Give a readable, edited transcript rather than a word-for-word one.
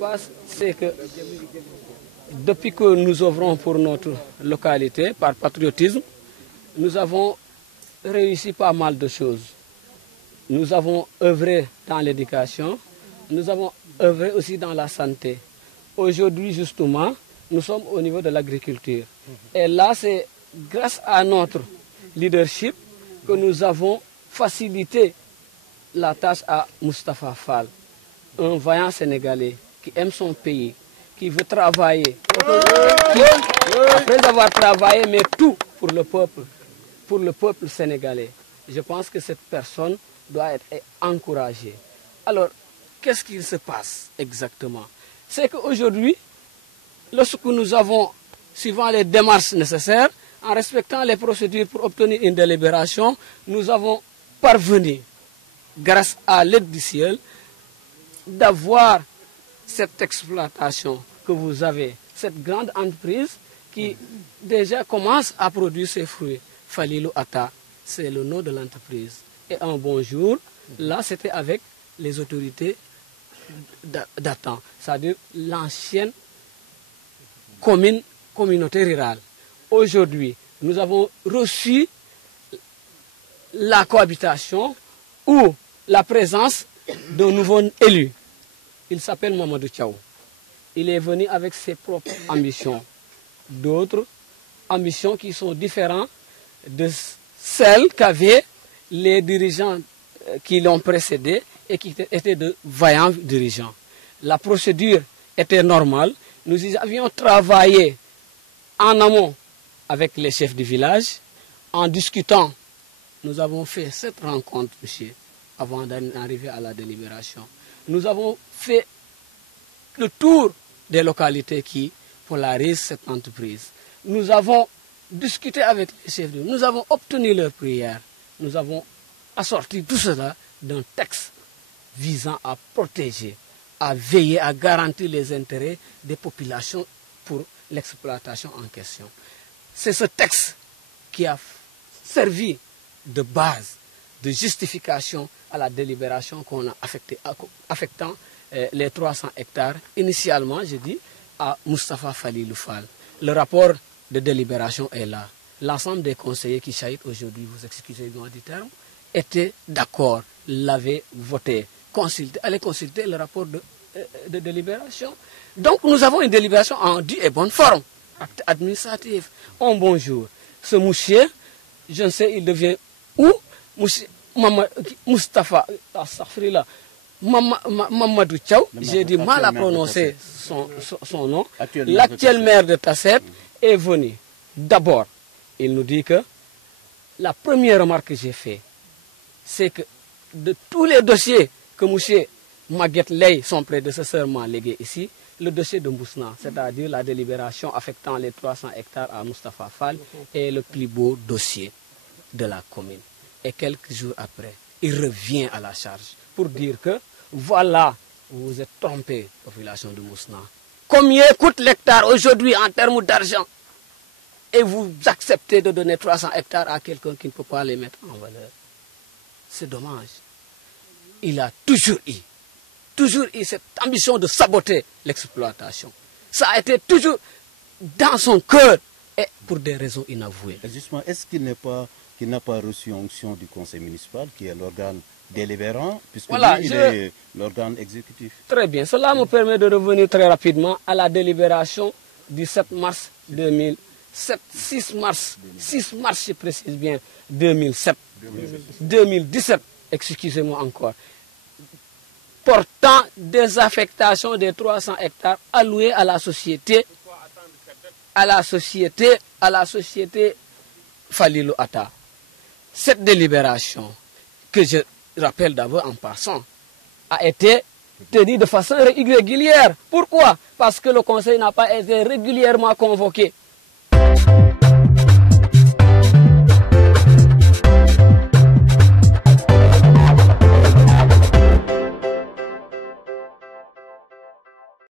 passe, c'est que depuis que nous œuvrons pour notre localité, par patriotisme, nous avons réussi pas mal de choses. Nous avons œuvré dans l'éducation, nous avons œuvré aussi dans la santé. Aujourd'hui, justement, nous sommes au niveau de l'agriculture. Et là, c'est grâce à notre leadership que nous avons facilité la tâche à Moustapha Fall, un vaillant Sénégalais qui aime son pays, qui veut travailler, qui, après avoir travaillé, mais tout pour le peuple sénégalais. Je pense que cette personne doit être encouragée. Alors, qu'est-ce qu'il se passe exactement? C'est qu'aujourd'hui, lorsque nous avons, suivant les démarches nécessaires, en respectant les procédures pour obtenir une délibération, nous avons parvenu, grâce à l'aide du ciel, d'avoir cette exploitation que vous avez, cette grande entreprise qui déjà commence à produire ses fruits. Falilou Atta, c'est le nom de l'entreprise. Et un bonjour, là c'était avec les autorités d'Atan, c'est-à-dire l'ancienne communauté rurale. Aujourd'hui, nous avons reçu la cohabitation ou la présence d'un nouveau élu. Il s'appelle Mamadou Tchaou. Il est venu avec ses propres ambitions. D'autres ambitions qui sont différentes de celles qu'avaient les dirigeants qui l'ont précédé et qui étaient de vaillants dirigeants. La procédure était normale. Nous y avions travaillé en amont avec les chefs du village. En discutant, nous avons fait cette rencontre, monsieur, avant d'arriver à la délibération. Nous avons fait le tour des localités qui polarisent cette entreprise. Nous avons discuté avec les chefs de... Nous avons obtenu leurs prières. Nous avons assorti tout cela d'un texte visant à protéger, à veiller, à garantir les intérêts des populations pour l'exploitation en question. C'est ce texte qui a servi de base, de justification à la délibération qu'on a affectant les 300 hectares, initialement, je dis, à Moustapha Falilou Fall. Le rapport de délibération est là. L'ensemble des conseillers qui chahitent aujourd'hui, vous excusez-moi du terme, étaient d'accord, l'avaient voté, allaient consulter le rapport de délibération. Donc nous avons une délibération en due et bonne forme, acte administratif. Un bonjour. Ce monsieur, je ne sais, il devient où? Moustapha, Mamadou Tchaou, j'ai du mal à prononcer son nom. L'actuel maire de Tasset est venu. D'abord, il nous dit que la première remarque que j'ai faite, c'est que de tous les dossiers que M. Maguette Ley, son prédécesseur, m'a légué ici, le dossier de Moussna, c'est-à-dire la délibération affectant les 300 hectares à Moustapha Fall, est le plus beau dossier de la commune. Et quelques jours après, il revient à la charge pour dire que voilà, vous vous êtes trompé, population de Moussna. Combien coûte l'hectare aujourd'hui en termes d'argent? Et vous acceptez de donner 300 hectares à quelqu'un qui ne peut pas les mettre en valeur. C'est dommage. Il a toujours eu cette ambition de saboter l'exploitation. Ça a été toujours dans son cœur et pour des raisons inavouées. Et justement, est-ce qu'il n'a pas reçu onction du conseil municipal, qui est l'organe délibérant, puisque voilà, lui, il est l'organe exécutif? Très bien. Cela me permet de revenir très rapidement à la délibération du 7 mars 6 mars, je précise bien, 2017, excusez-moi encore, portant des affectations de 300 hectares alloués à la société Falilou Atta. Cette délibération, que je rappelle d'abord en passant, a été tenue de façon irrégulière. Pourquoi? Parce que le conseil n'a pas été régulièrement convoqué.